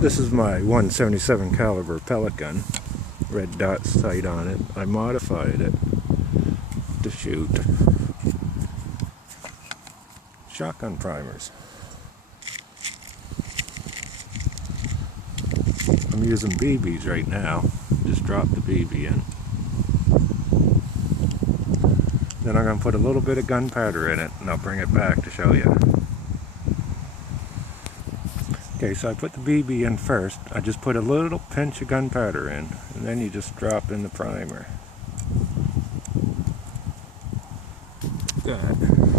This is my 177 caliber pellet gun. Red dot sight on it. I modified it to shoot shotgun primers. I'm using BBs right now. Just dropped the BB in. Then I'm going to put a little bit of gunpowder in it, and I'll bring it back to show you. Okay, so I put the BB in first. I just put a little pinch of gunpowder in, and then you just drop in the primer. Like that.